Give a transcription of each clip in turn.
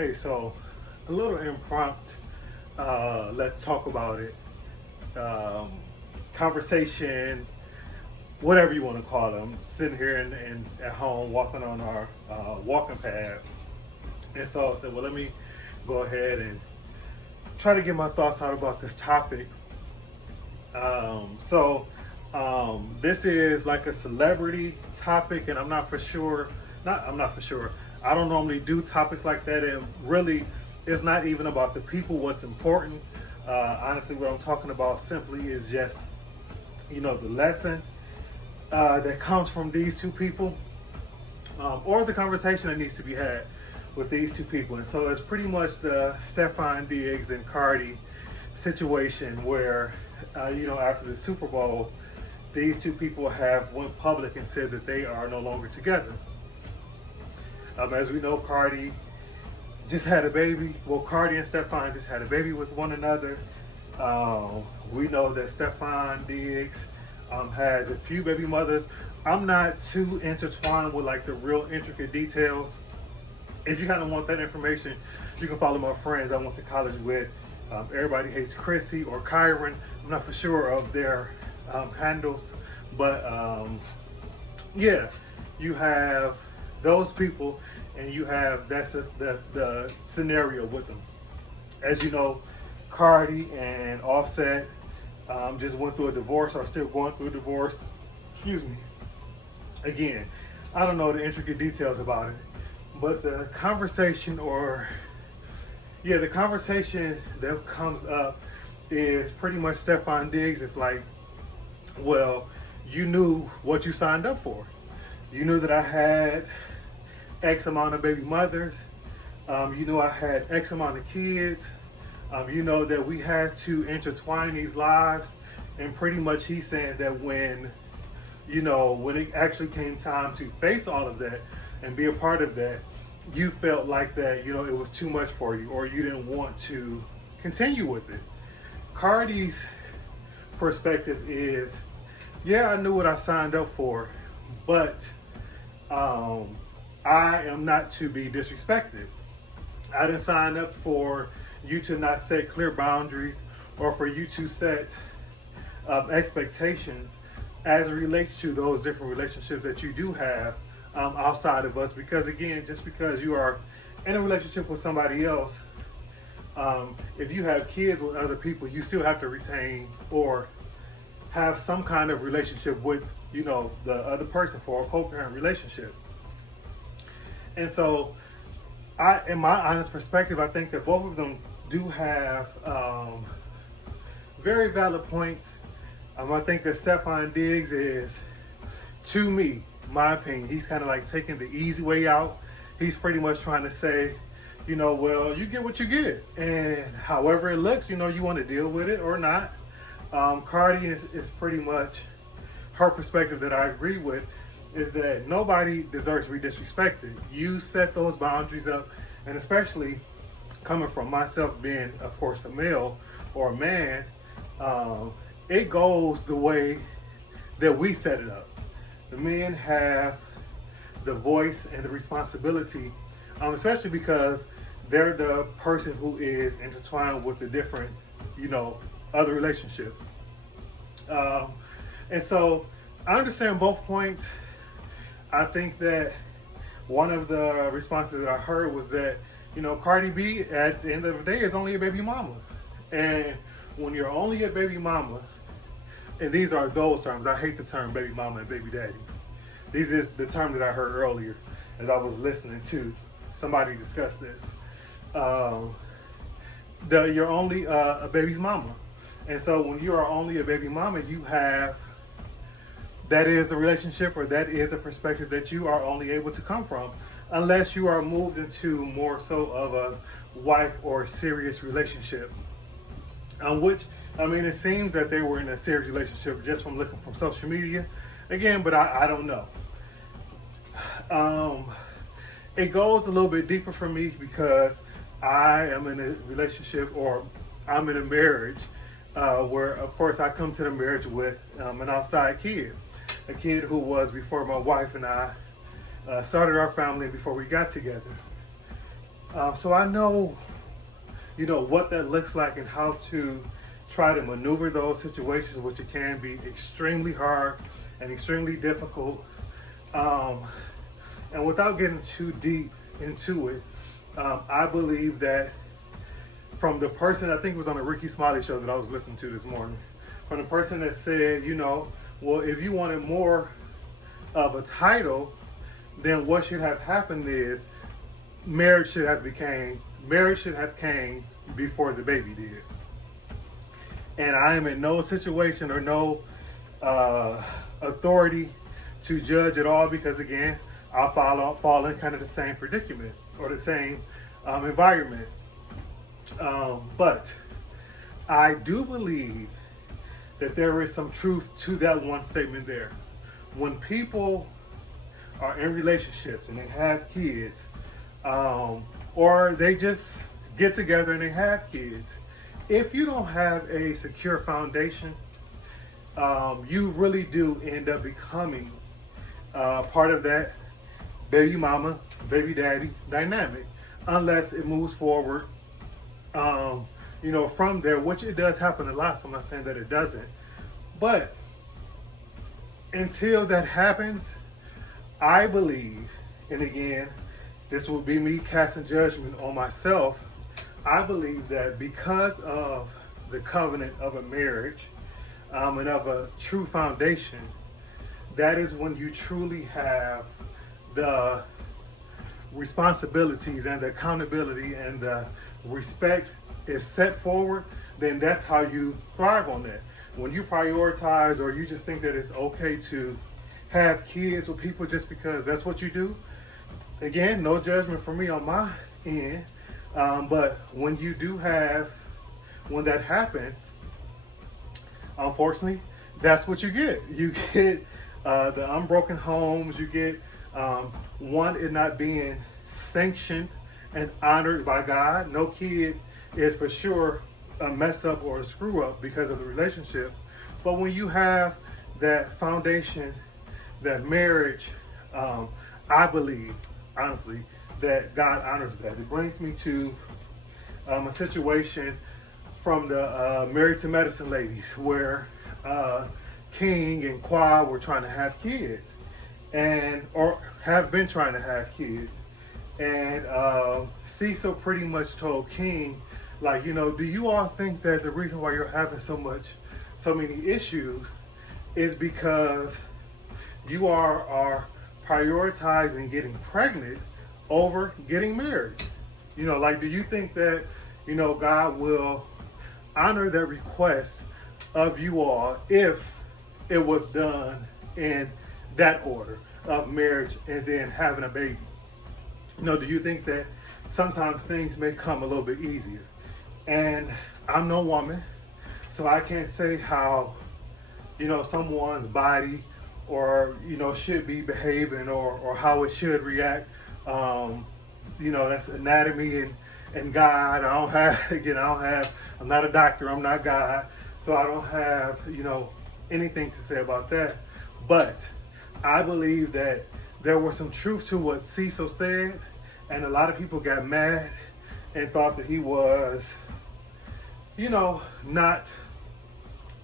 Hey, so a little impromptu, let's talk about it. Um, Conversation, whatever you want to call them, sitting here and at home walking on our walking path. And so I said, well, let me go ahead and try to get my thoughts out about this topic. This is like a celebrity topic, and I'm not for sure. I don't normally do topics like that, and really, it's not even about the people. What's important, honestly, what I'm talking about simply is just, the lesson that comes from these two people, or the conversation that needs to be had with these two people. And so it's pretty much the Stefon Diggs and Cardi situation where, after the Super Bowl, these two people have went public and said that they are no longer together. As we know, Cardi just had a baby. Well, Cardi and Stefon just had a baby with one another. We know that Stefon Diggs has a few baby mothers. I'm not too intertwined with like the real intricate details. If you kind of want that information, you can follow my friends I went to college with. Everybody hates Chrissy or Kyron. I'm not for sure of their handles, but yeah, you have those people, and you have the scenario with them. As you know, Cardi and Offset just went through a divorce, or still going through a divorce. Excuse me. Again, I don't know the intricate details about it, but the conversation that comes up is pretty much Stefon Diggs. It's like, well, you knew what you signed up for. You knew that I had X amount of baby mothers. You knew I had X amount of kids. You know that we had to intertwine these lives. And pretty much he's saying that when it actually came time to face all of that and be a part of that, you felt like that, it was too much for you, or you didn't want to continue with it. Cardi's perspective is, yeah, I knew what I signed up for, but I am not to be disrespected. I didn't sign up for you to not set clear boundaries, or for you to set expectations as it relates to those different relationships that you do have outside of us. Because again, just because you are in a relationship with somebody else, if you have kids with other people, you still have to retain or have some kind of relationship with the other person for a co-parent relationship. And so, in my honest perspective, I think that both of them do have very valid points. I think that Stefon Diggs is, to me, my opinion, he's kind of like taking the easy way out. He's pretty much trying to say, well, you get what you get, and however it looks, you want to deal with it or not. Cardi is pretty much her perspective that I agree with, is that nobody deserves to be disrespected. You set those boundaries up, and especially coming from myself being, of course, a male or a man, it goes the way that we set it up. The men have the voice and the responsibility, especially because they're the person who is intertwined with the different, other relationships. Um, and so I understand both points. I think that one of the responses that I heard was that, Cardi B at the end of the day is only a baby mama. And when you're only a baby mama, and these are those terms, I hate the term baby mama and baby daddy. These is the term that I heard earlier as I was listening to somebody discuss this. Um, you're only a baby's mama. And so when you are only a baby mama, that is a relationship, or that is a perspective that you are only able to come from, unless you are moved into more so of a wife or serious relationship. Which, it seems that they were in a serious relationship just from looking from social media. Again, but I don't know. Um, it goes a little bit deeper for me because I am in a relationship, or I'm in a marriage, where, of course, I come to the marriage with an outside kid, a kid who was before my wife and I started our family, before we got together. So I know, what that looks like and how to try to maneuver those situations, which it can be extremely hard and extremely difficult. Um, and without getting too deep into it, I believe that from the person, I think it was on the Ricky Smiley show that I was listening to this morning, from the person that said, well, if you wanted more of a title, then what should have happened is marriage should have came before the baby did. And I am in no situation or no uh, authority to judge at all because again, I'll fall in kind of the same predicament or the same environment. But I do believe that there is some truth to that one statement there. When people are in relationships and they have kids, or they just get together and they have kids, if you don't have a secure foundation, you really do end up becoming part of that baby mama, baby daddy dynamic, unless it moves forward, from there, which it does happen a lot. So I'm not saying that it doesn't, but until that happens, I believe, and again, this will be me casting judgment on myself. I believe that because of the covenant of a marriage and of a true foundation, that is when you truly have the responsibilities and the accountability and the respect is set forward, then that's how you thrive on that. When you prioritize or you just think that it's okay to have kids with people just because that's what you do, again, no judgment for me on my end. But when when that happens, unfortunately, that's what you get. You get the unbroken homes. You get one, it not being sanctioned and honored by God. No kid is for sure a mess up or a screw up because of the relationship. But when you have that foundation, that marriage, I believe, honestly, that God honors that. It brings me to a situation from the Married to Medicine ladies where King and Qua were trying to have kids or have been trying to have kids. And Cecil pretty much told King, like, do you all think that the reason why you're having so many issues is because you are prioritizing getting pregnant over getting married? Like, do you think that, God will honor that request of you all if it was done in that order of marriage and then having a baby? Do you think that sometimes things may come a little bit easier? And I'm no woman, so I can't say how, someone's body or, should be behaving or how it should react. That's anatomy and God. I'm not a doctor, I'm not God. So I don't have, anything to say about that. But I believe that there was some truth to what Cecil said, and a lot of people got mad and thought that he was, not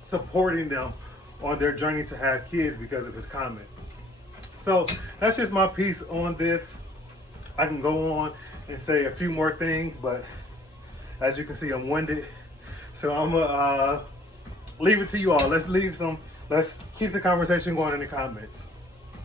supporting them on their journey to have kids because of his comment. So that's just my piece on this. I can go on and say a few more things, but as you can see, I'm winded. So I'm gonna leave it to you all. Let's keep the conversation going in the comments.